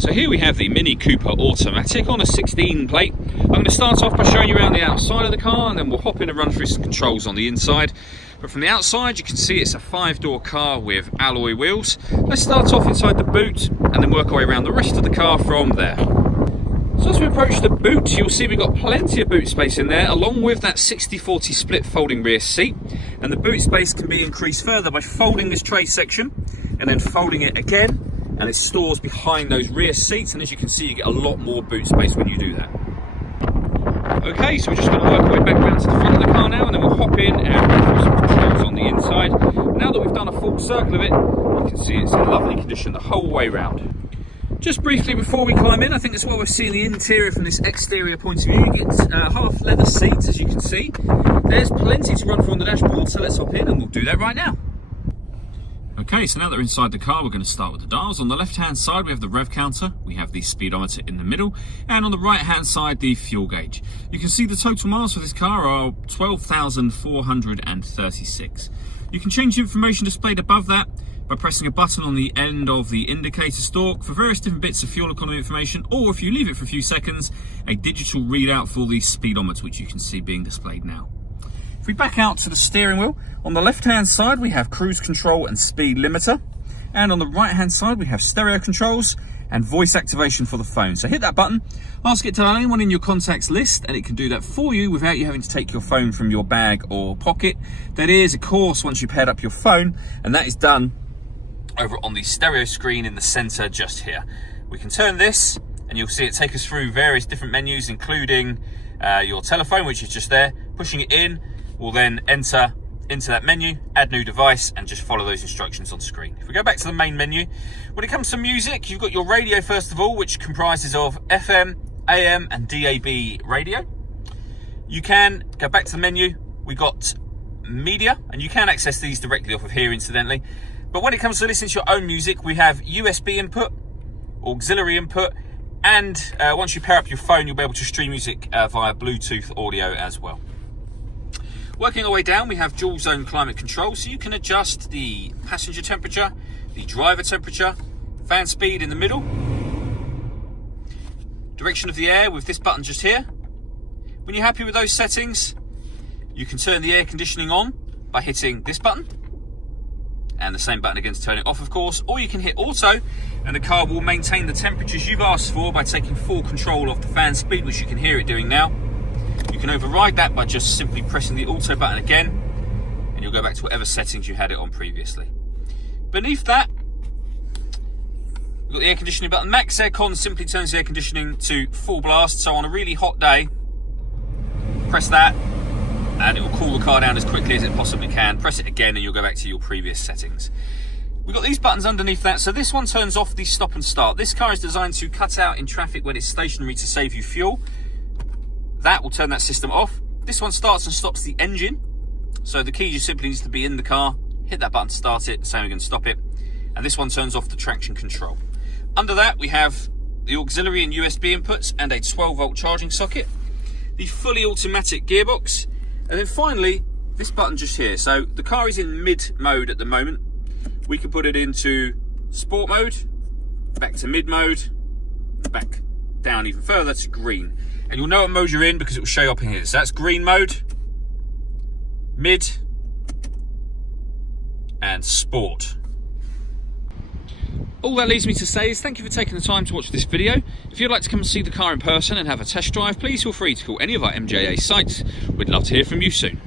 So here we have the Mini Cooper Automatic on a 16 plate. I'm going to start off by showing you around the outside of the car, and then we'll hop in and run through some controls on the inside. But from the outside you can see it's a 5-door car with alloy wheels. Let's start off inside the boot and then work our way around the rest of the car from there. So as we approach the boot, you'll see we've got plenty of boot space in there, along with that 60-40 split folding rear seat. And the boot space can be increased further by folding this tray section and then folding it again, and it stores behind those rear seats, and as you can see you get a lot more boot space when you do that. Okay, so we're just going to work our way back around to the front of the car now, and then we'll hop in and run through some controls on the inside. Now that we've done a full circle of it, you can see it's in lovely condition the whole way round. Just briefly before we climb in, I think that's why we're seeing the interior from this exterior point of view. You get half leather seats, as you can see. There's plenty to run through on the dashboard, so let's hop in and we'll do that right now. Okay, so now that we're inside the car, we're going to start with the dials. On the left-hand side, we have the rev counter, we have the speedometer in the middle, and on the right-hand side, the fuel gauge. You can see the total miles for this car are 12,436. You can change the information displayed above that by pressing a button on the end of the indicator stalk for various different bits of fuel economy information, or if you leave it for a few seconds, a digital readout for the speedometer, which you can see being displayed now. If we back out to the steering wheel, on the left-hand side we have cruise control and speed limiter, and on the right-hand side we have stereo controls and voice activation for the phone. So hit that button, ask it to dial anyone in your contacts list, and it can do that for you without you having to take your phone from your bag or pocket. That is, of course, once you've paired up your phone, and that is done over on the stereo screen in the center just here. We can turn this and you'll see it take us through various different menus, including your telephone, which is just there. Pushing it in will then enter into that menu, add new device, and just follow those instructions on screen. If we go back to the main menu, when it comes to music, you've got your radio first of all, which comprises of FM, AM and DAB radio. You can go back to the menu, we got media, and you can access these directly off of here incidentally. But when it comes to listening to your own music, we have USB input, auxiliary input, and once you pair up your phone, you'll be able to stream music via Bluetooth audio as well. Working our way down, we have dual zone climate control, so you can adjust the passenger temperature, the driver temperature, fan speed in the middle, direction of the air with this button just here. When you're happy with those settings, you can turn the air conditioning on by hitting this button, and the same button again to turn it off, of course, or you can hit auto and the car will maintain the temperatures you've asked for by taking full control of the fan speed, which you can hear it doing now. You can override that by just simply pressing the auto button again, and you'll go back to whatever settings you had it on previously. Beneath that, we've got the air conditioning button. Max Aircon simply turns the air conditioning to full blast, so on a really hot day, press that and it will cool the car down as quickly as it possibly can. Press it again and you'll go back to your previous settings. We've got these buttons underneath that. So this one turns off the stop and start. This car is designed to cut out in traffic when it's stationary to save you fuel. That will turn that system off. This one starts and stops the engine. So the key just simply needs to be in the car, hit that button to start it, same again stop it. And this one turns off the traction control. Under that we have the auxiliary and USB inputs and a 12-volt charging socket, the fully automatic gearbox, and then finally this button just here. So the car is in mid mode at the moment. We can put it into sport mode, back to mid mode, back down even further to green. And you'll know what mode you're in because it will show up here. So that's green mode, mid, and sport. All that leaves me to say is thank you for taking the time to watch this video. If you'd like to come and see the car in person and have a test drive, please feel free to call any of our MJA sites. We'd love to hear from you soon.